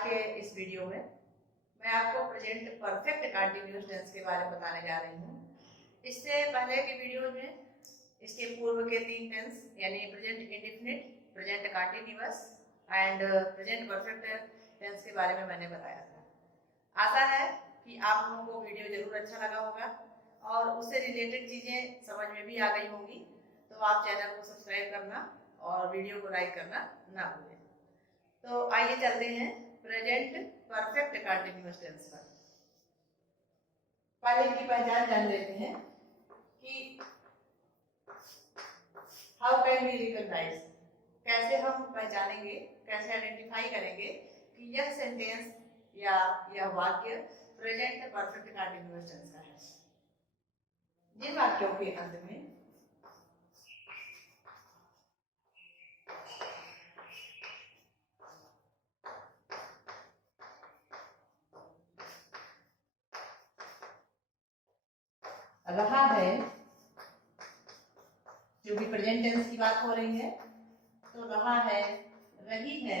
आज के इस वीडियो में मैं आपको प्रेजेंट परफेक्ट कंटीन्यूअस टेंस के बारे में बताने जा रही हूँ। इससे पहले के वीडियो में इसके पूर्व के 3 टेंस यानी present indefinite, present continuous and present perfect tense के बारे में मैंने बताया था। आशा है कि आप लोगों को वीडियो जरूर अच्छा लगा होगा और उससे रिलेटेड चीज़ें समझ में भी आ गई होंगी। तो आप चैनल को सब्सक्राइब करना और वीडियो को लाइक करना ना भूलें। तो आइए चलते हैं प्रेजेंट परफेक्ट कंटीन्यूअस टेंस पर। पहले इनकी पहचान जान लेते हैं कि हाउ कैन वी रिकॉग्नाइज, कैसे हम पहचानेंगे, कैसे आइडेंटिफाई करेंगे कि यह सेंटेंस या यह वाक्य प्रेजेंट परफेक्ट कंटीन्यूअस टेंस का है। जिन वाक्यों के अंत में रहा है, जो भी प्रेजेंट टेंस की बात हो रही है, तो रहा है, रही है,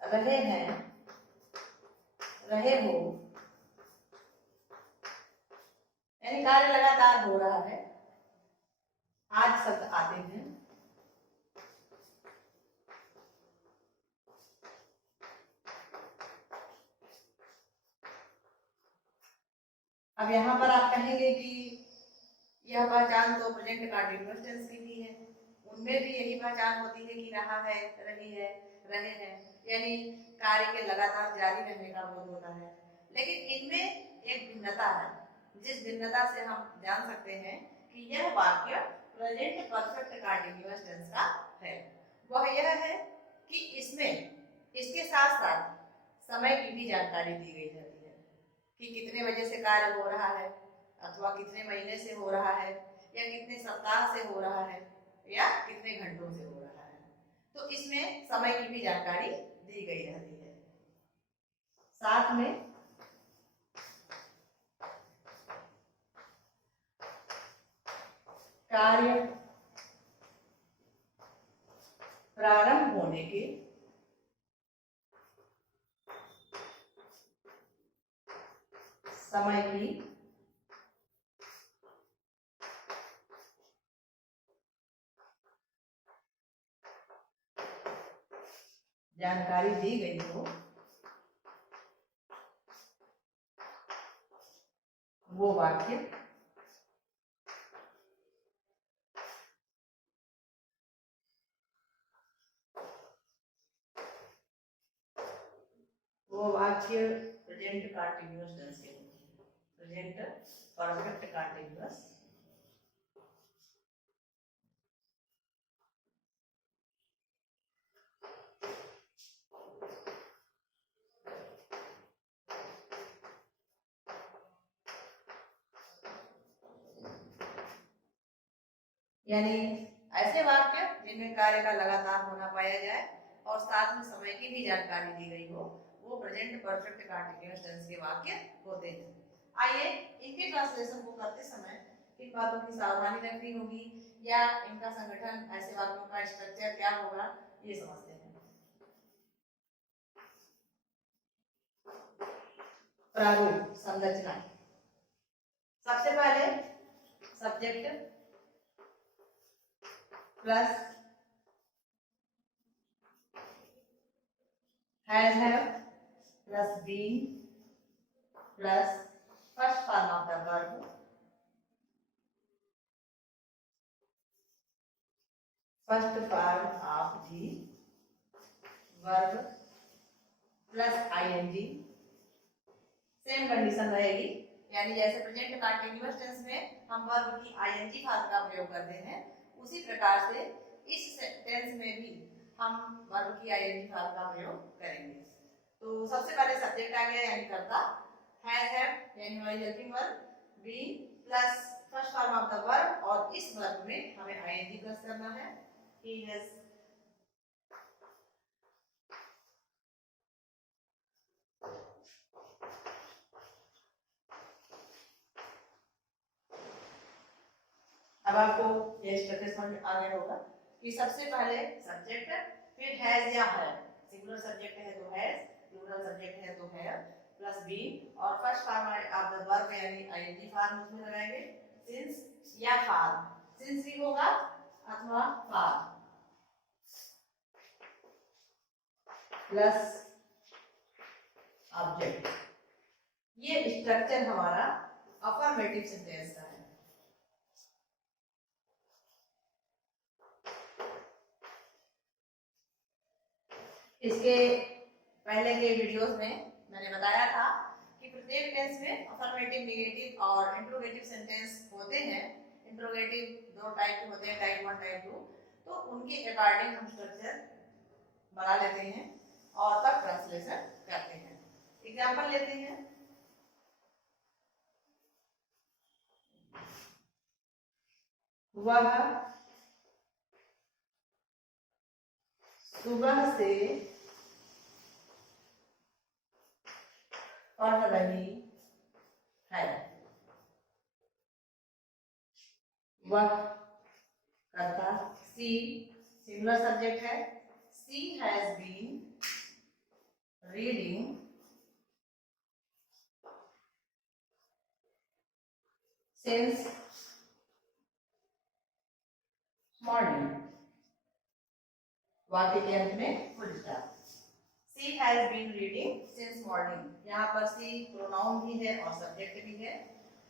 रहे हैं, रहे हो, यानी कार्य लगातार हो रहा है। आज शब्द आते हैं। अब यहाँ पर आप कहेंगे कि यह पहचान तो प्रेजेंट कंटीन्यूअस टेंस की भी है, उनमें भी यही पहचान होती है कि रहा है, रही है, रहे हैं, यानी कार्य के लगातार जारी रहने का बोध होता है। लेकिन इनमें एक भिन्नता है, जिस भिन्नता से हम जान सकते हैं कि यह वाक्य प्रेजेंट परफेक्ट कंटीन्यूअस टेंस का है, वह यह है कि इसमें इसके साथ साथ समय की भी जानकारी दी गई रहती है कि कितने बजे से कार्य हो रहा है, अथवा कितने महीने से हो रहा है, या कितने सप्ताह से हो रहा है, या कितने घंटों से हो रहा है। तो इसमें समय की भी जानकारी दी गई रहती है। साथ में कार्य प्रारंभ होने के समय की जानकारी दी गई हो, वो वाक्य प्रेजेंट कंटीन्यूअस टेंस के होते हैं, प्रेजेंट परफेक्ट कंटीन्यूअस। यानी ऐसे वाक्य जिनमें कार्य का लगातार होना पाया जाए और साथ में समय की भी जानकारी दी गई हो, वो प्रेजेंट परफेक्ट कंटीन्यूअस टेंस के वाक्य होते हैं। आइए इनके ट्रांसलेशन को करते समय इन बातों की सावधानी रखनी होगी या इनका संगठन, ऐसे वाक्यों का स्ट्रक्चर क्या होगा, ये समझते हैं। प्रारूप, संरचना। सबसे पहले subject plus has have plus been plus first form of the verb first form of the verb plus ING. Same condition रहेगी, यानी जैसे प्रेजेंट कंटीन्यूअस टेंस में हम वर्ब की आईएनजी फॉर्म का प्रयोग करते हैं, उसी प्रकार से इस टेंस में भी हम वर्ब की आईएनजी फॉर्म का प्रयोग करेंगे। तो सबसे पहले सब्जेक्ट आ गया यानी कर्ता, हैज हैव यानी हमारी helping verb, been plus first form of the verb, और इस वर्ब में हमें आईएनजी प्लस करना है, ही हैज। अब आपको ये स्ट्रक्चर समझ आ गया होगा कि सबसे पहले सब्जेक्ट फिर हैज या है, सिंगुलर सब्जेक्ट है तो हैज, प्लूरल सब्जेक्ट है तो हैव प्लस बीन, और first form of the verb यानी आईएनजी फॉर्म उसमें लगाएंगे सिंस या फार, सिंस भी होगा अथवा फार प्लस ऑब्जेक्ट। ये स्ट्रक्चर हमारा अफर्मेटिव सेंटेंस का है। इसके पहले के वीडियोस में मैंने बताया था कि प्रत्येक टेंस में अफर्मेटिव, नेगेटिव और इंट्रोगेटिव सेंटेंस होते हैं। इंट्रोगेटिव दो टाइप के होते हैं, टाइप 1 टाइप 2, तो उनके अकॉर्डिंग हम स्ट्रक्चर बना लेते हैं और तब ट्रांसलेशन करते हैं। एग्जांपल लेते हैं। वह सुबह से पढ़ रही है। वह करता, सी सिंगुलर सब्जेक्ट है, she has been reading since morning. वाक्य के अंत में full stop. She has been reading since morning. यहाँ पर सी प्रोनाउन भी है और सब्जेक्ट भी है।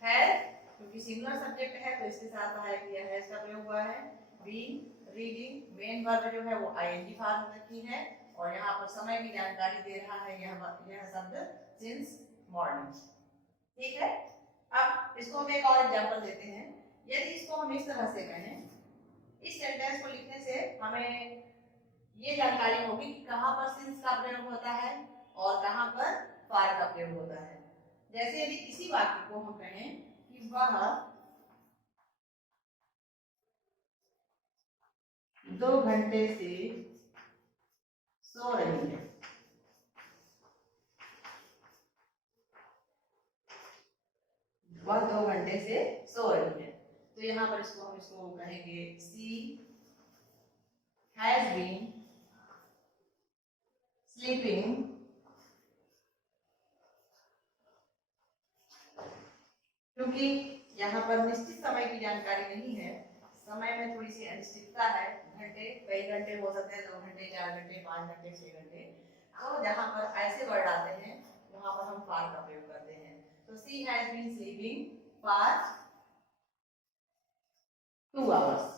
हैज क्योंकि सिंगुलर सब्जेक्ट है तो इसके साथ है कि हैज का प्रयोग हुआ है। बीन रीडिंग मेन वर्ब जो है वो आईएनजी फॉर्म रखी है और यहाँ पर समय की जानकारी दे रहा है यह शब्द सिंस मॉर्निंग। ठीक है, अब इसको हम एक और एग्जांपल देते हैं। यदि इसको हम इस तरह से कहें, इस सेंटेंस को लिखने से हमें ये जानकारी होगी कि कहाँ पर सिंस का प्रयोग होता है और कहाँ पर फार का प्रयोग होता है। जैसे यदि इसी वाक्य को हम कहें कि वह 2 घंटे से सो रही है। वह 2 घंटे से सो रही है, तो यहाँ पर इसको कहेंगे सी हैज बीन स्लीपिंग क्योंकि यहाँ पर निश्चित समय की जानकारी नहीं है, समय में थोड़ी सी अनिश्चितता है। घंटे कई घंटे हो सकते हैं, 2 घंटे, 4 घंटे, 5 घंटे, 6 घंटे। तो जहाँ पर ऐसे वर्ड आते हैं वहां पर हम फार का प्रयोग करते हैं। तो she has been sleeping for 2 hours.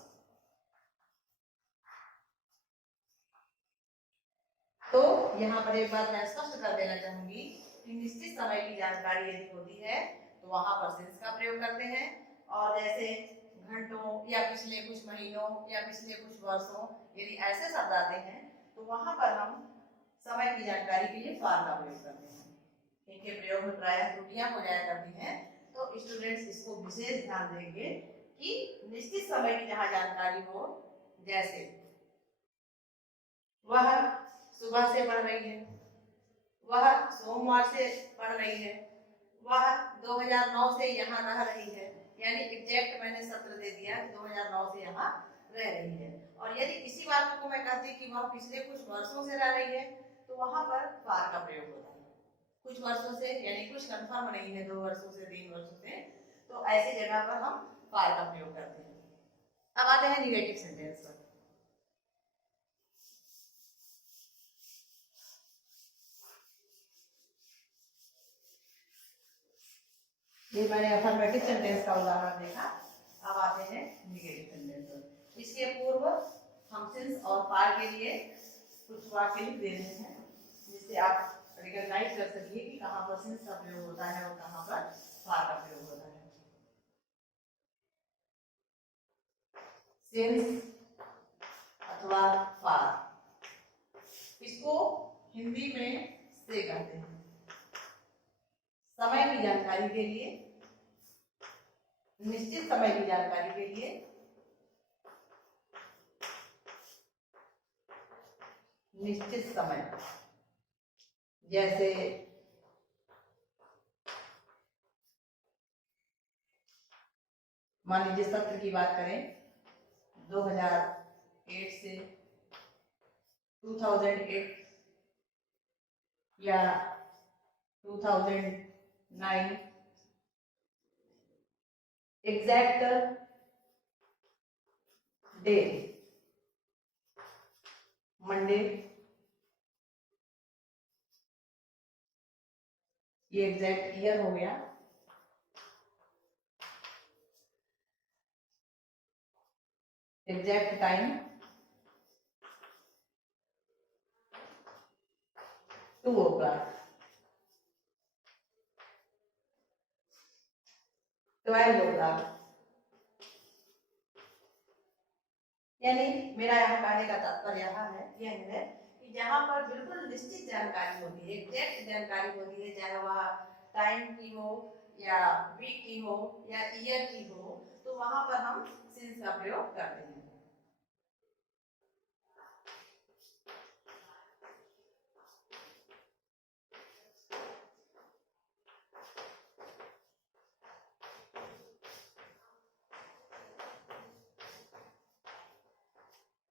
तो यहाँ पर एक बात मैं स्पष्ट कर देना चाहूंगी कि निश्चित समय की जानकारी यदि होती है तो वहां पर सिंस का प्रयोग करते हैं, और जैसे घंटों या पिछले कुछ महीनों या पिछले कुछ वर्षों यदि ऐसे शब्द आते हैं तो वहां पर हम समय की जानकारी के लिए फार का प्रयोग करते हैं। इनके प्रयोग में प्रायः त्रुटियां हो जाया करती हैं, तो स्टूडेंट्स इसको विशेष ध्यान देंगे कि निश्चित समय की जहां जानकारी हो, जैसे वह सुबह से पढ़ रही है, वह सोमवार से पढ़ रही है, वह 2009 से यहाँ रह रही है, यानी एग्जैक्ट मैंने सत्र दे दिया कि 2009 से यहाँ रह रही है। और यदि इसी बात को मैं कहती कि वह पिछले कुछ वर्षों से रह रही है तो वहां पर फार का प्रयोग होता है। कुछ वर्षों से यानी कुछ कंफर्म नहीं है, 2 वर्षों से, 3 वर्षों से, तो ऐसी जगह पर हम फार का प्रयोग करते हैं। अब आते हैं निगेटिव सेंटेंस पर। ये मैंने अफर्मेटिव सेंटेंस का उदाहरण देखा। अब आते हैं निगेटिव सेंटेंस पर। इसके पूर्व हम सिंस और फार के लिए कुछ वाक्य लिख दे रहे हैं जिससे आप रिकॉग्नाइज कर सकिए कि कहाँ पर सिंस का प्रयोग होता है और कहाँ पर फार का प्रयोग होता है। सिंस अथवा फार, इसको हिंदी में से कहते हैं। समय की जानकारी के लिए, निश्चित समय की जानकारी के लिए, निश्चित समय, जैसे मान लीजिए सत्र की बात करें 2008 से 2008 या 2009 एग्जैक्ट डे मंडे, ये एग्जैक्ट ईयर हो गया, एग्जैक्ट टाइम 2 o'clock, 12 o'clock। यानी मेरा यहाँ कहने का तात्पर्य यह है कि जहाँ पर बिल्कुल निश्चित जानकारी होती है, एग्जैक्ट जानकारी होती है, चाहे वह टाइम की हो या वीक की हो या ईयर की हो, तो वहां पर हम सिंस का प्रयोग करते हैं।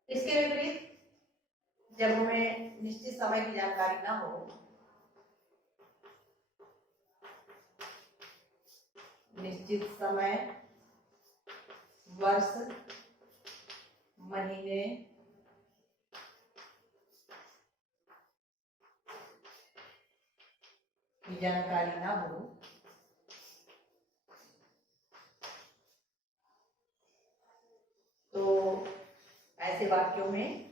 इसके विपरीत जब हमें निश्चित समय की जानकारी ना हो, निश्चित समय, वर्ष, महीने, की जानकारी ना हो, तो ऐसे वाक्यों में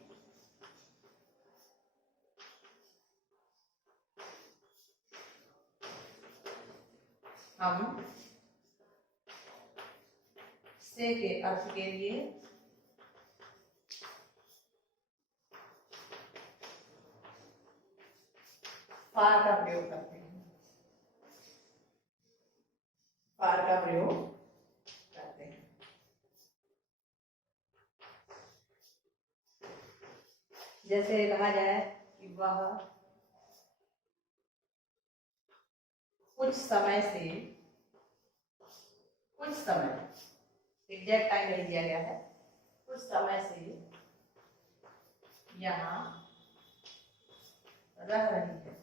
हम से के अर्थ के लिए फार का प्रयोग करते हैं, फार का प्रयोग करते हैं। जैसे कहा जाए कि वह कुछ समय से, कुछ समय, एग्जैक्ट टाइम नहीं दिया गया है, कुछ समय से यहाँ रह रही है।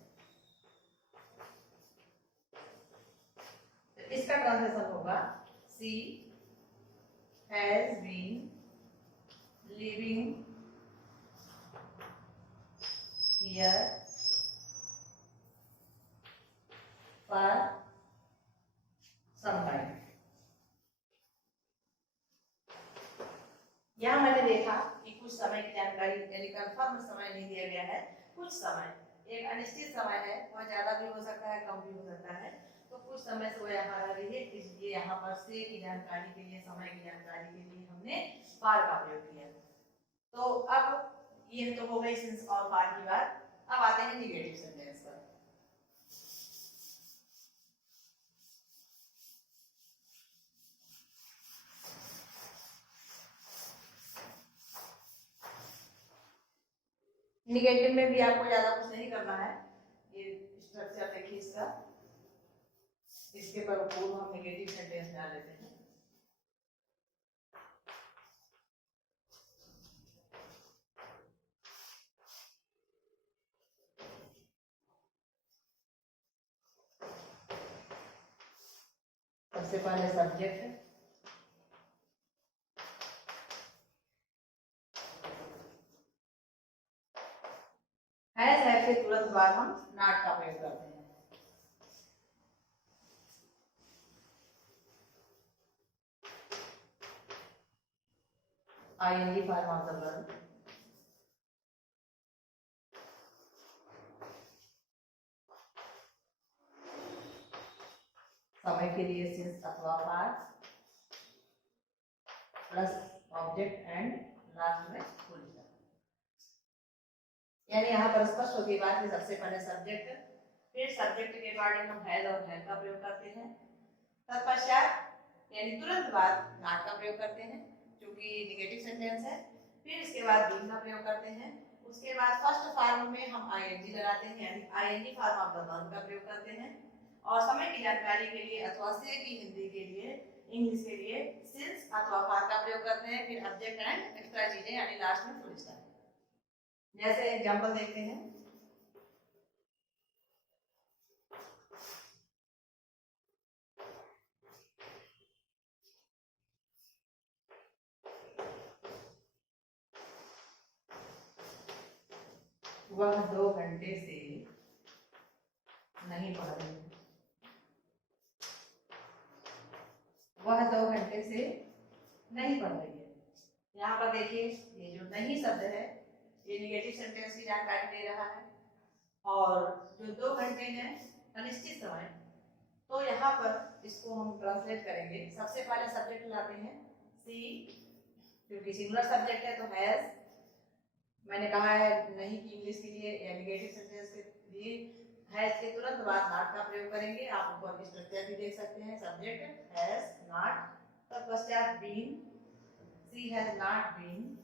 तो इसका ट्रांसलेशन होगा she has been living here for some time. यहाँ मैंने देखा कि कुछ समय की जानकारी यानी कंफर्म समय नहीं दिया गया है, कुछ समय, एक अनिश्चित समय है, वह ज्यादा भी हो सकता है, कम भी हो सकता है, तो कुछ समय से वो यहाँ रह रही है, इसलिए यहाँ पर से की जानकारी के लिए, समय की जानकारी के लिए हमने फार का प्रयोग किया। तो अब ये तो हो गई सिंस और फार की बात। अब आते हैं निगेटिव सेंटेंस पर। निगेटिव में भी आपको ज्यादा कुछ नहीं करना है, ये स्ट्रक्चर देखिए इसका, इसके पर हम निगेटिव सेंटेंस डाल लेते हैं। सबसे पहले सब्जेक्ट, है के तुरंत बाद हम नॉट का प्रयोग करते हैं। ING form of the verb, समय के लिए सिंस अथवा for plus object and last में फुल स्टॉप। यानी यहाँ पर स्पष्ट होगी बात कि सबसे पहले सब्जेक्ट, फिर सब्जेक्ट के अकॉर्डिंग हम हैज और हैव का प्रयोग करते हैं, तत्पश्चात यानी तुरंत बाद नॉट का प्रयोग करते हैं क्योंकि निगेटिव सेंटेंस है, फिर इसके बाद बीइंग का प्रयोग करते हैं, उसके बाद फर्स्ट फॉर्म में हम आईएनजी लगाते हैं यानी ING form of the verb का प्रयोग करते हैं, और समय की जानकारी के लिए अथवा से की हिंदी के लिए, इंग्लिश के लिए सिंस अथवा फार का प्रयोग करते हैं, फिर ऑब्जेक्ट एंड एक्स्ट्रा चीजें यानी लास्ट में फुल स्टॉप। जैसे एग्जांपल देखते हैं, वह 2 घंटे से नहीं पढ़ रही है। वह 2 घंटे से नहीं पढ़ रही है। यहाँ पर देखिए ये जो नहीं शब्द है ये निगेटिव सेंटेंस की जानकारी दे रहा है, और जो 2 घंटे हैं अनिश्चित समय, तो यहाँ पर इसको हम ट्रांसलेट करेंगे। सबसे पहले सब्जेक्ट लाते हैं सी, क्योंकि सिंगुलर सब्जेक्ट है तो हैज, मैंने कहा है नहीं कि इंग्लिश के लिए या निगेटिव सेंटेंस के लिए हैज के तुरंत बाद नॉट का प्रयोग करेंगे। आप ऊपर स्ट्रक्चर भी देख सकते हैं, सब्जेक्ट हैज नॉट, तत्पश्चात been, she has not been,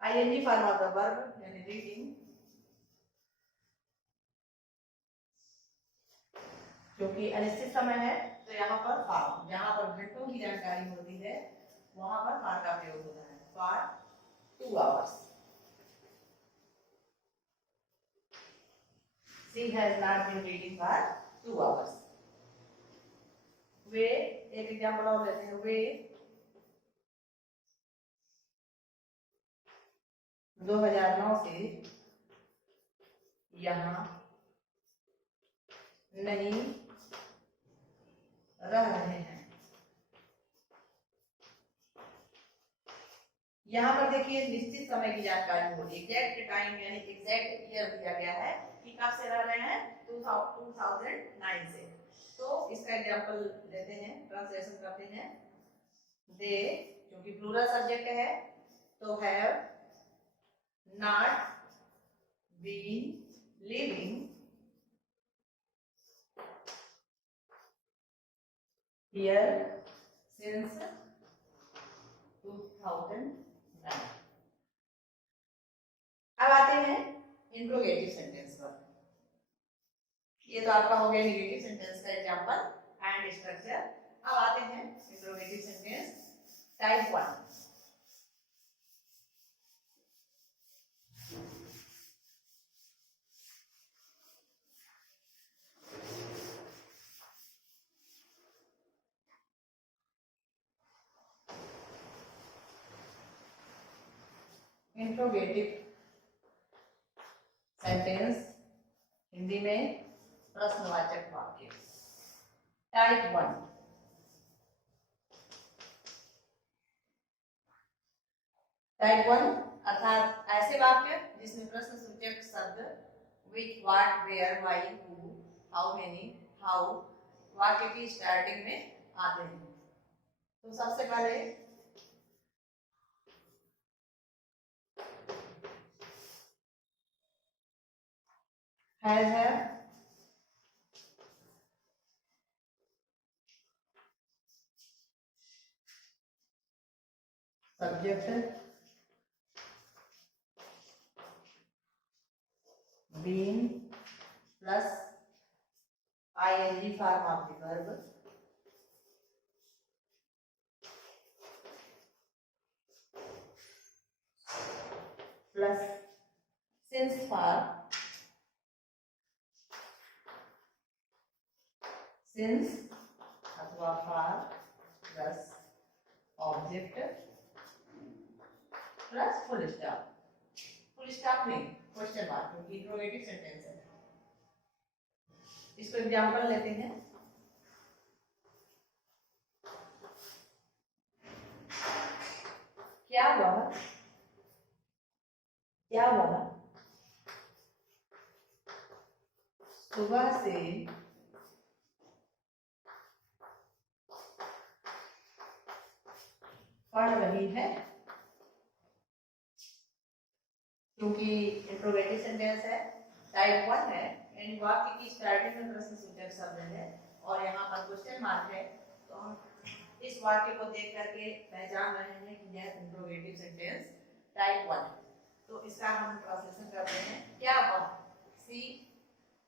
ING form of the verb यानी रीडिंग, क्योंकि अनिश्चित समय है तो यहाँ पर फॉर, जहाँ पर घंटों की जानकारी होती है वहां पर फॉर का प्रयोग होता है, for 2 hours. She has not been reading for 2 hours. वे, एक एग्जाम्पल और लेते हैं, वे 2009 से यहाँ नहीं रह रहे हैं। यहाँ पर देखिए निश्चित समय की जानकारी होगी, एग्जैक्ट टाइम यानी एग्जैक्ट ईयर दिया गया है कि कब से रह रहे हैं, 2009 से। तो इसका एग्जांपल लेते हैं, ट्रांसलेशन करते हैं। दे, क्योंकि प्लूरल सब्जेक्ट है तो have not been living here since 2009। अब आते हैं इंट्रोगेटिव सेंटेंस पर। ये तो आपका हो गया नेगेटिव सेंटेंस का एग्जांपल एंड स्ट्रक्चर। अब आते हैं interrogative sentence type 1। Interrogative sentence Hindi में प्रश्नवाचक वाक्य। टाइप 1। टाइप 1 अर्थात ऐसे वाक्य जिसमें प्रश्नसूचक शब्द which, what, where, why, who, how many, how वाक्य की स्टार्टिंग में आते हैं। तो सबसे पहले है subject, been plus ING form of the verb, plus since for, since अथवा for plus object plus full stop. Full stop नहीं, क्वेश्चन मार्क, क्योंकि इंट्रोगेटिव सेंटेंस है। इसको एग्जांपल लेते हैं। क्या वह सुबह से पढ़ रही है? क्योंकि इंट्रोगेटिव सेंटेंस है, टाइप 1 है, एंड वाक्य की स्टार्टिंग में प्रश्नसूचक शब्द है और यहाँ पर क्वेश्चन मार्क है, तो हम इस वाक्य को देख करके पहचान रहे हैं कि यह इंट्रोगेटिव सेंटेंस टाइप 1 है। तो इसका हम ट्रांसलेशन करते हैं। क्या वह, सी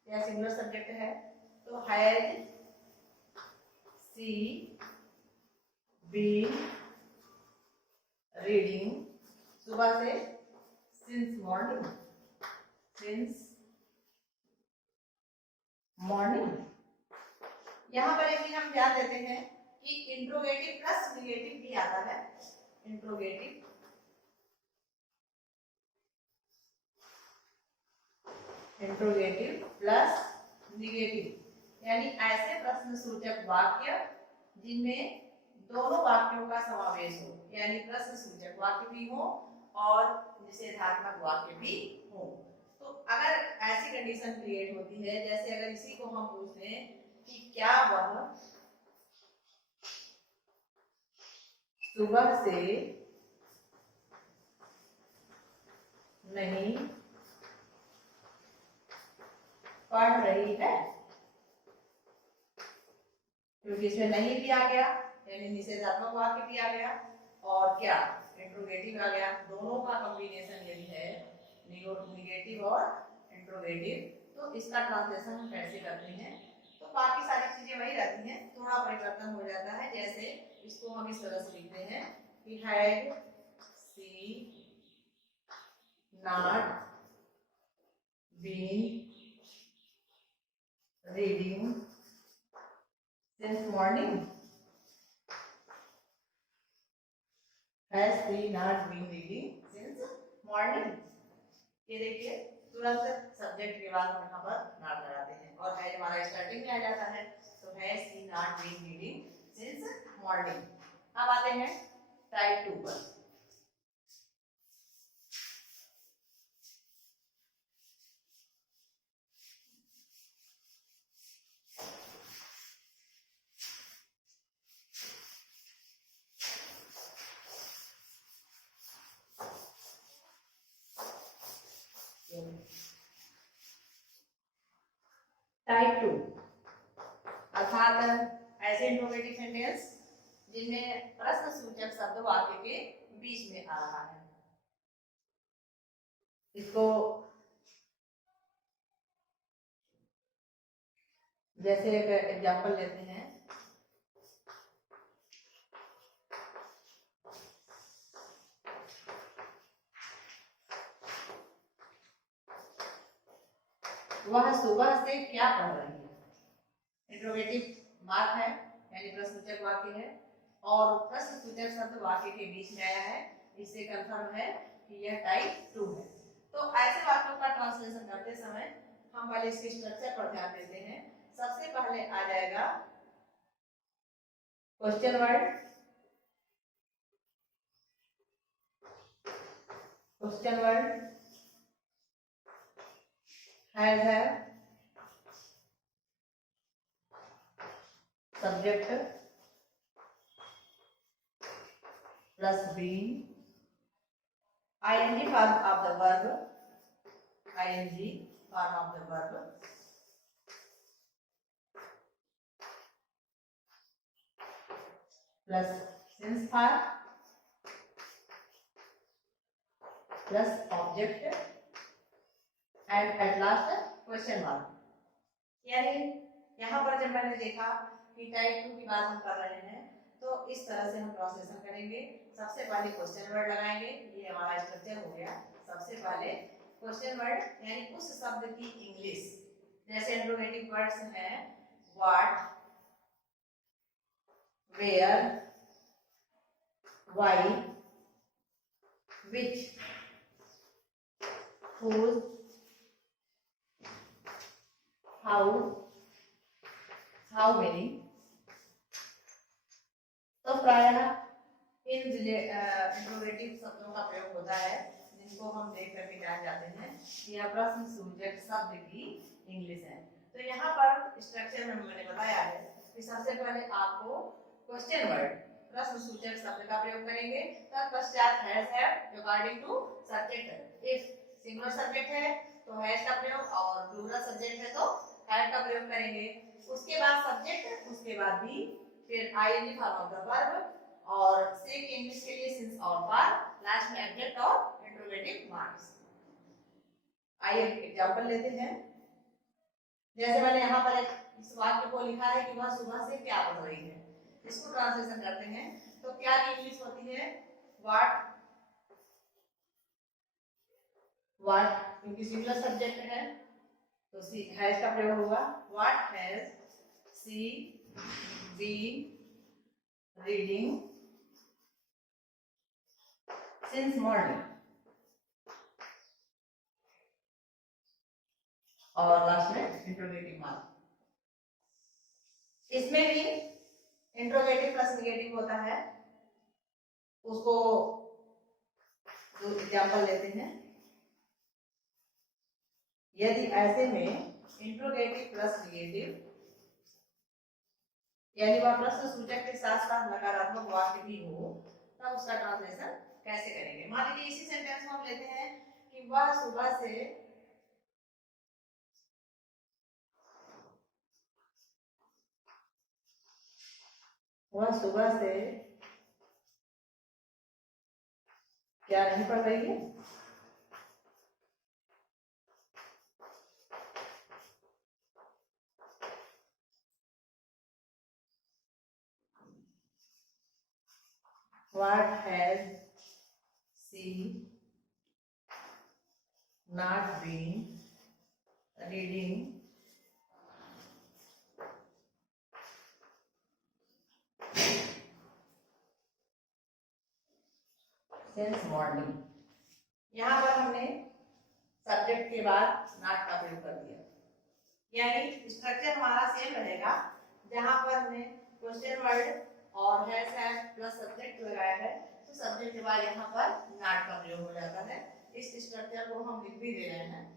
या सिंगुलर सब्जेक्ट है तो हैज सी बीन रीडिंग, सुबह से since morning, since morning। यहाँ पर एक हम ध्यान देते हैं कि इंट्रोगेटिव प्लस निगेटिव भी आता है। इंट्रोगेटिव प्लस निगेटिव यानी ऐसे प्रश्न सूचक वाक्य जिनमें दोनों वाक्यों का समावेश हो, यानी प्रश्न सूचक वाक्य भी हो और निषेधात्मक वाक्य भी हो। तो अगर ऐसी कंडीशन क्रिएट होती है, जैसे अगर इसी को हम पूछ लें कि क्या वह सुबह से नहीं पढ़ रही है, क्योंकि इसमें नहीं भी आ गया यानी निषेधात्मक वाक्य भी आ गया और क्या इंट्रोगेटिव आ गया। दोनों का कॉम्बिनेशन यदि है निगेटिव और इंट्रोगेटिव, तो इसका ट्रांसलेशन हम कैसे करते हैं, तो बाकी सारी चीजें वही रहती हैं, थोड़ा परिवर्तन हो जाता है। जैसे इसको हम इस तरह से लिखते हैं कि had she not been reading since morning, has she not been reading since morning। ये देखिए तुरंत सब्जेक्ट के बाद हम यहाँ पर नॉट लगाते हैं और है हमारा स्टार्टिंग में आ जाता है, तो has she not been reading since morning। अब आते हैं टाइप 2 पर। टाइप 2 अर्थात ऐसे इंट्रोगेटिव सेंटेंस जिनमें प्रश्न सूचक शब्द वाक्य के बीच में आ रहा है। इसको जैसे एक एग्जांपल लेते हैं, वह सुबह से क्या पढ़ रही है। इंट्रोगेटिव मार्क है यानी प्रश्नसूचक वाक्य है और प्रश्नसूचक शब्द वाक्य के बीच में आया है, इससे कंफर्म है कि यह टाइप 2 है। तो ऐसे वाक्यों का ट्रांसलेशन करते समय हम पहले इसके स्ट्रक्चर पर ध्यान देते हैं। सबसे पहले आ जाएगा question word, have subject plus being, ing form of the verb, plus since verb plus object and at last question mark। यानी यहाँ पर जब मैंने देखा कि टाइप 2 की बात हम कर रहे हैं, तो इस तरह से हम ट्रांसलेशन करेंगे। सबसे पहले क्वेश्चन वर्ड लगाएंगे, ये हमारा स्ट्रक्चर हो गया। सबसे पहले क्वेश्चन वर्ड यानी उस शब्द की इंग्लिश, जैसे इंट्रोगेटिव वर्ड्स हैं what, where, why, which, whose, how many। तो प्रायः इन इंट्रोगेटिव शब्दों का प्रयोग होता है जिनको हम देख करके जान जाते हैं कि यह प्रश्न सूचक शब्द की इंग्लिश है। तो यहाँ पर स्ट्रक्चर में मैंने बताया है कि सबसे पहले आपको क्वेश्चन वर्ड प्रश्न सूचक शब्द का प्रयोग करेंगे, तत्पश्चात has according to subject. If singular subject है तो हैज का प्रयोग और प्लूरल सब्जेक्ट है तो हैड का प्रयोग करेंगे। उसके बाद सब्जेक्ट, उसके बाद भी, फिर ING form of the verb और से के इंग्लिश के लिए सिंस और फॉर, लास्ट में ऑब्जेक्ट और इंट्रोगेटिव मार्क्स। आइए एग्जांपल लेते हैं। जैसे मैंने यहाँ पर इस वाक्य को लिखा है कि वह सुबह से क्या पढ़ रही है, इसको ट्रांसलेशन करते हैं तो क्या की इंग्लिश होती है व्हाट व्हाट, क्योंकि सिंगुलर सब्जेक्ट है तो सी हैज का प्रयोग होगा। What has she been reading since morning. और लास्ट में इंट्रोगेटिव मार्क। इसमें भी इंट्रोगेटिव प्लस निगेटिव होता है, उसको दो एग्जाम्पल लेते हैं। यदि ऐसे में इंट्रोगेटिव प्लस निगेटिव यानी वह प्रश्न सूचक के साथ साथ नकारात्मक वाक्य भी हो, तब उसका ट्रांसलेशन कैसे करेंगे। मान लीजिए इसी सेंटेंस को हम लेते हैं कि वह सुबह से क्या नहीं पढ़ रही है। What has she not been reading since morning। यहाँ पर हमने सब्जेक्ट के बाद नॉट का प्रयोग कर दिया, यानी स्ट्रक्चर हमारा सेम रहेगा। जहां पर हमने क्वेश्चन वर्ड और हैज प्लस सब्जेक्ट लगाया है तो सब्जेक्ट के बाद यहाँ पर नॉट का प्रयोग हो जाता है। इस स्ट्रक्चर को हम लिख भी दे रहे हैं।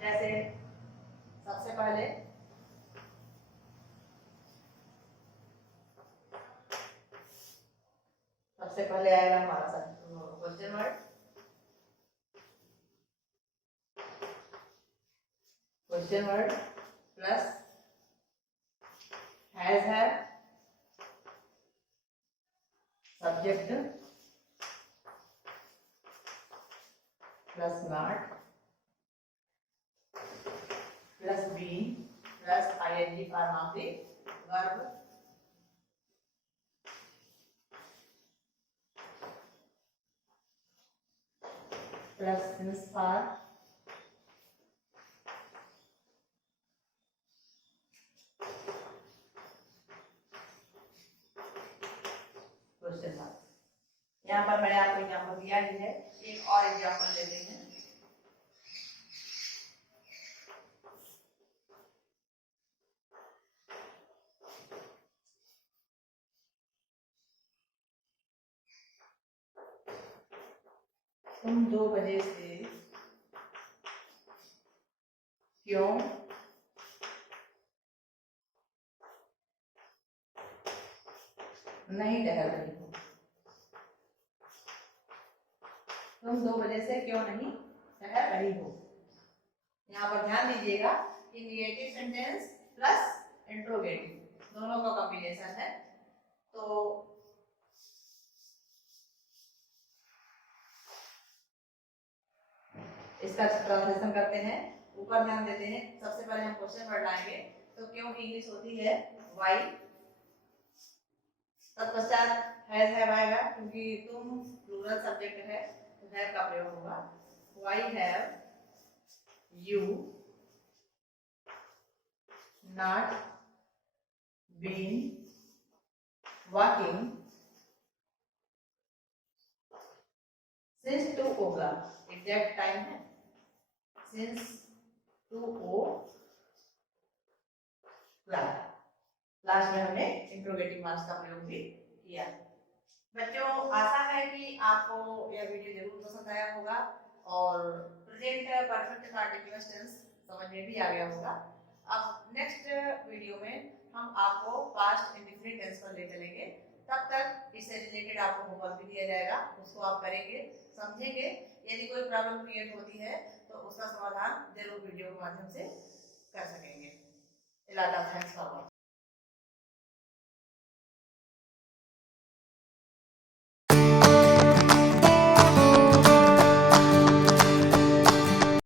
जैसे सबसे पहले आएगा हमारा क्वेश्चन वर्ड, प्लस हैज है subject plus not plus been plus ING form of the verb plus since for question mark. यहाँ पर मैंने आपको एग्जाम्पल दिया ही है, एक और एग्जाम्पल लेते हैं। तुम 2 बजे से क्यों नहीं टहल रही हो। तुम 2 बजे से क्यों नहीं टहल रही हो। यहाँ पर ध्यान दीजिएगा कि निगेटिव सेंटेंस प्लस इंट्रोगेटिव दोनों का कॉम्बिनेशन है। तो इसका ट्रांसलेशन करते हैं। ऊपर ध्यान देते हैं, सबसे पहले हम क्वेश्चन वर्ड लाएंगे तो क्यों की इंग्लिश होती है वाई। तत्पश्चात हैव आएगा, क्योंकि तुम प्लूरल सब्जेक्ट है तो हैव का प्रयोग होगा। Why have you not been walking since 2 o'clock। Exact time है सिंस 2 o'clock। लास्ट में हमने इंट्रोगेटिव मार्क्स का प्रयोग भी किया। बच्चों, आशा है कि आपको यह वीडियो जरूर पसंद आया होगा और प्रेजेंट परफेक्ट कंटीन्यूअस टेंस समझ में भी आ गया होगा। अब नेक्स्ट वीडियो में हम आपको पास्ट इंडेफिनिट टेंस पर ले चलेंगे। तब तक इससे रिलेटेड आपको होमवर्क भी दिया जाएगा, उसको आप करेंगे, समझेंगे। यदि कोई प्रॉब्लम क्रिएट होती है तो उसका समाधान जरूर वीडियो के माध्यम से कर सकेंगे। Thanks for watching.